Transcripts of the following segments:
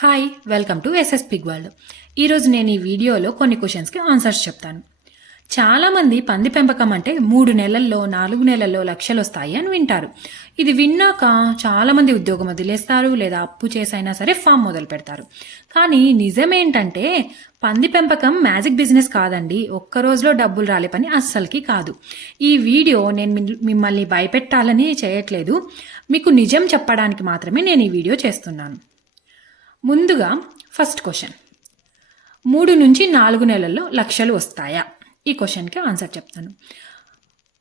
Hi welcome to SS pig world ఈరోజు నేను ఈ వీడియోలో కొన్ని క్వశ్చన్స్కి ఆన్సర్స్ చెప్తాను. చాలామంది పంది పెంపకం అంటే మూడు నెలల్లో నాలుగు నెలల్లో లక్షలు వస్తాయి అని వింటారు. ఇది విన్నాక చాలామంది ఉద్యోగం వదిలేస్తారు లేదా అప్పు చేసైనా సరే ఫామ్ మొదలు పెడతారు. కానీ నిజమేంటంటే పంది పెంపకం మ్యాజిక్ బిజినెస్ కాదండి. ఒక్క రోజులో డబ్బులు రాలే పని అస్సలకి కాదు. ఈ వీడియో నేను మిమ్మల్ని భయపెట్టాలని చేయట్లేదు. మీకు నిజం చెప్పడానికి మాత్రమే నేను ఈ వీడియో చేస్తున్నాను. ముందుగా ఫస్ట్ క్వశ్చన్ మూడు నుంచి నాలుగు నెలల్లో లక్షలు వస్తాయా? ఈ క్వశ్చన్కి ఆన్సర్ చెప్తాను.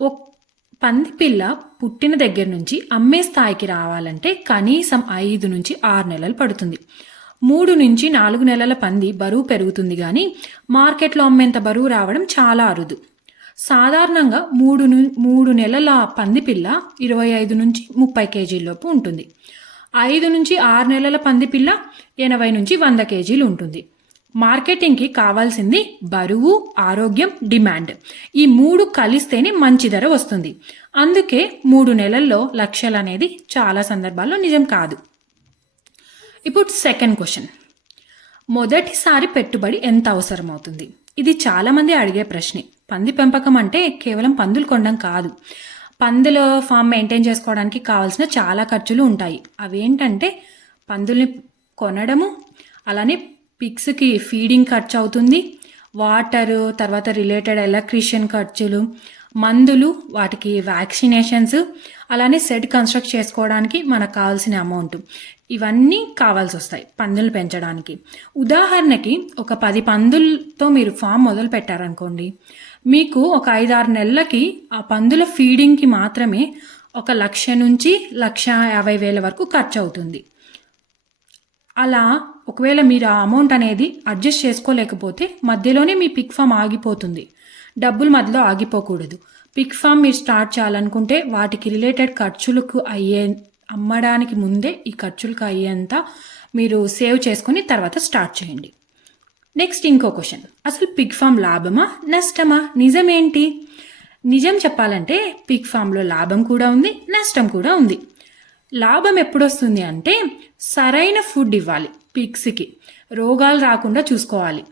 ఒక్ పంది పిల్ల పుట్టిన దగ్గర నుంచి అమ్మే స్థాయికి రావాలంటే కనీసం ఐదు నుంచి ఆరు నెలలు పడుతుంది. మూడు నుంచి నాలుగు నెలల పంది బరువు పెరుగుతుంది కానీ మార్కెట్లో అమ్మేంత బరువు రావడం చాలా అరుదు. సాధారణంగా మూడు ను మూడు నెలల పంది పిల్ల ఇరవై ఐదు నుంచి ముప్పై కేజీల్లోపు ఉంటుంది. ఐదు నుంచి ఆరు నెలల పంది పిల్ల ఎనభై నుంచి వంద కేజీలు ఉంటుంది. మార్కెటింగ్కి కావాల్సింది బరువు ఆరోగ్యం డిమాండ్. ఈ మూడు కలిస్తేనే మంచి ధర వస్తుంది. అందుకే మూడు నెలల్లో లక్షలు అనేది చాలా సందర్భాల్లో నిజం కాదు. ఇప్పుడు సెకండ్ క్వశ్చన్ మొదటిసారి పెట్టుబడి ఎంత అవసరం అవుతుంది ఇది చాలామంది అడిగే ప్రశ్నే. పంది పెంపకం అంటే కేవలం పందులు కొనడం కాదు. పందుల ఫామ్ మెయింటైన్ చేసుకోవడానికి కావాల్సిన చాలా ఖర్చులు ఉంటాయి. అవేంటంటే పందుల్ని కొనడము అలానే పిక్స్కి ఫీడింగ్ ఖర్చు అవుతుంది. వాటర్ తర్వాత రిలేటెడ్ ఎలక్ట్రీషియన్ ఖర్చులు మందులు వాటికి వ్యాక్సినేషన్స్ అలానే సెట్ కన్స్ట్రక్ట్ చేసుకోవడానికి మనకు కావాల్సిన అమౌంట్. ఇవన్నీ కావాల్సి వస్తాయి పందులు పెంచడానికి. ఉదాహరణకి ఒక పది పందులతో మీరు ఫామ్ మొదలు పెట్టారనుకోండి మీకు ఒక ఐదారు నెలలకి ఆ పందుల ఫీడింగ్కి మాత్రమే ఒక లక్ష నుంచి లక్ష యాభై వేల వరకు ఖర్చు అవుతుంది అలా ఒకవేళ మీరు ఆ అమౌంట్ అనేది అడ్జస్ట్ చేసుకోలేకపోతే మధ్యలోనే మీ పిక్ ఫామ్ ఆగిపోతుంది. డబ్బులు మధ్యలో ఆగిపోకూడదు. పిక్ ఫామ్ మీరు స్టార్ట్ చేయాలనుకుంటే వాటికి రిలేటెడ్ ఖర్చులకు అయ్యే అమ్మడానికి ముందే ఈ ఖర్చులకు అయ్యేంత మీరు సేవ్ చేసుకుని తర్వాత స్టార్ట్ చేయండి. నెక్స్ట్ ఇంకో క్వశ్చన్ అసలు పిగ్ ఫామ్ లాభమా? నష్టమా? నిజమేంటి? నిజం చెప్పాలంటే పిగ్ ఫామ్లో లాభం కూడా ఉంది నష్టం కూడా ఉంది. లాభం ఎప్పుడొస్తుంది అంటే సరైన ఫుడ్ ఇవ్వాలి పిగ్స్కి రోగాలు రాకుండా చూసుకోవాలి.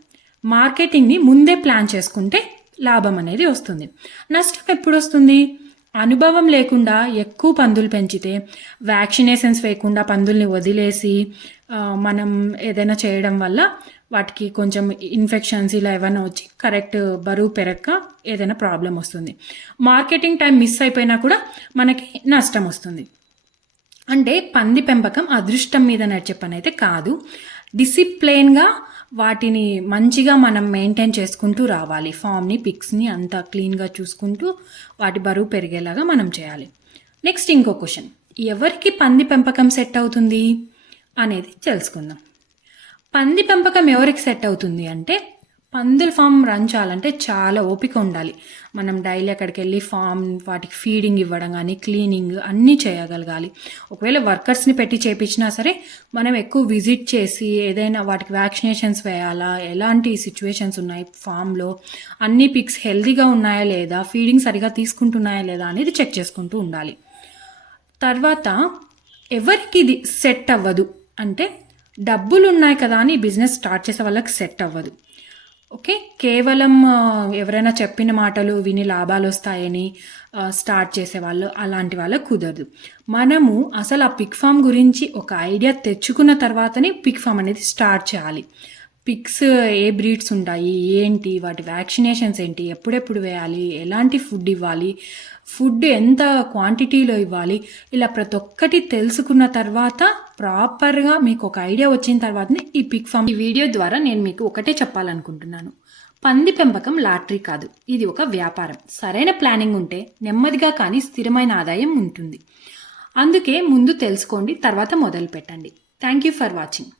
మార్కెటింగ్ని ముందే ప్లాన్ చేసుకుంటే లాభం అనేది వస్తుంది. నష్టం ఎప్పుడు వస్తుంది అనుభవం లేకుండా ఎక్కువ పందులు పెంచితే వ్యాక్సినేషన్స్ వేయకుండా పందుల్ని వదిలేసి మనం ఏదైనా చేయడం వల్ల వాటికి కొంచెం ఇన్ఫెక్షన్స్ ఇలా ఏమైనా వచ్చి కరెక్ట్ బరువు పెరగక ఏదైనా ప్రాబ్లం వస్తుంది. మార్కెటింగ్ టైం మిస్ అయిపోయినా కూడా మనకి నష్టం వస్తుంది. అంటే పంది పెంపకం అదృష్టం మీద నడిచే పని అయితే కాదు. డిసిప్లైన్గా వాటిని మంచిగా మనం మెయింటైన్ చేసుకుంటూ రావాలి. ఫామ్ని పిక్స్ని అంతా క్లీన్గా చూసుకుంటూ వాటి బరువు పెరిగేలాగా మనం చేయాలి. నెక్స్ట్ ఇంకో క్వశ్చన్ ఎవరికి పంది పెంపకం సెట్ అవుతుంది అనేది తెలుసుకుందాం. పంది పెంపకం ఎవరికి సెట్ అవుతుంది అంటే పందుల ఫామ్ రన్ చేయాలంటే చాలా ఓపిక ఉండాలి. మనం డైలీ అక్కడికి వెళ్ళి ఫామ్ వాటికి ఫీడింగ్ ఇవ్వడం కానీ క్లీనింగ్ అన్నీ చేయగలగాలి. ఒకవేళ వర్కర్స్ని పెట్టి చేపించినా సరే మనం ఎక్కువ విజిట్ చేసి ఏదైనా వాటికి వ్యాక్సినేషన్స్ వేయాలా ఎలాంటి సిచ్యువేషన్స్ ఉన్నాయి ఫామ్లో అన్ని పిక్స్ హెల్దీగా ఉన్నాయా లేదా ఫీడింగ్ సరిగా తీసుకుంటున్నాయా లేదా అనేది చెక్ చేసుకుంటూ ఉండాలి. తర్వాత ఎవరికి ఇది సెట్ అవ్వదు అంటే డబ్బులు ఉన్నాయి కదా అని బిజినెస్ స్టార్ట్ చేసే వాళ్ళకి సెట్ అవ్వదు. ఓకే? కేవలం ఎవరైనా చెప్పిన మాటలు విని లాభాలు వస్తాయని స్టార్ట్ చేసే వాళ్ళు అలాంటి వాళ్ళకి కుదరదు. మనము అసలు ఆ పిక్ ఫామ్ గురించి ఒక ఐడియా తెచ్చుకున్న తర్వాతనే పిక్ ఫామ్ అనేది స్టార్ట్ చేయాలి. పిక్స్ ఏ బ్రీడ్స్ ఉంటాయి? ఏంటి? వాటి వ్యాక్సినేషన్స్ ఏంటి? ఎప్పుడెప్పుడు వేయాలి? ఎలాంటి ఫుడ్ ఇవ్వాలి? ఫుడ్ ఎంత క్వాంటిటీలో ఇవ్వాలి? ఇలా ప్రతి ఒక్కటి తెలుసుకున్న తర్వాత ప్రాపర్గా మీకు ఒక ఐడియా వచ్చిన తర్వాతనే ఈ పిక్ ఫామ్ ఈ వీడియో ద్వారా నేను మీకు ఒకటే చెప్పాలనుకుంటున్నాను. పంది పెంపకం లాటరీ కాదు. ఇది ఒక వ్యాపారం. సరైన ప్లానింగ్ ఉంటే నెమ్మదిగా కానీ స్థిరమైన ఆదాయం ఉంటుంది. అందుకే ముందు తెలుసుకోండి తర్వాత మొదలు పెట్టండి థ్యాంక్ యూ ఫర్ వాచింగ్.